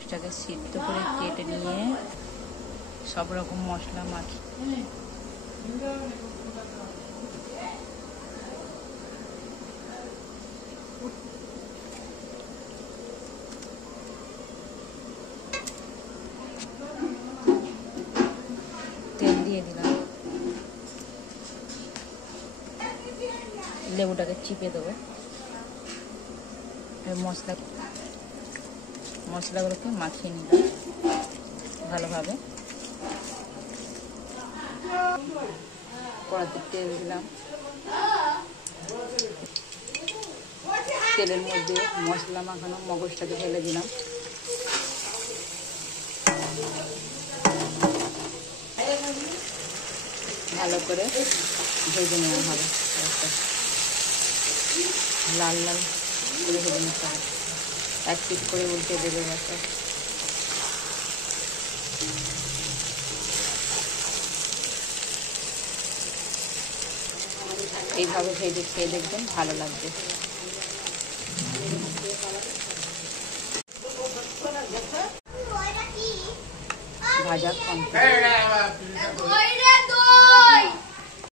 মগজটাকে সিদ্ধ করে কেটে নিয়ে সব রকম মশলা মাখিয়ে তেল দিয়ে দিলাম, লেবুটাকে চিপে দেবো, মশলাগুলোকে মাখিয়ে নিলাম ভালোভাবে। কড়াতে তেল দিলাম, তেলের মধ্যে মশলা মাখানো মগজটাকে ঢেলে দিলাম, ভালো করে ভেজে নেওয়া হবে, লাল লাল করে ভেজে নিতে হবে, এক পিস করে উল্টে দেবে বাচ্চা। এইভাবে ভেজে খেয়ে দেখবেন, ভালো লাগবে। ভাজা কমপ্লিট।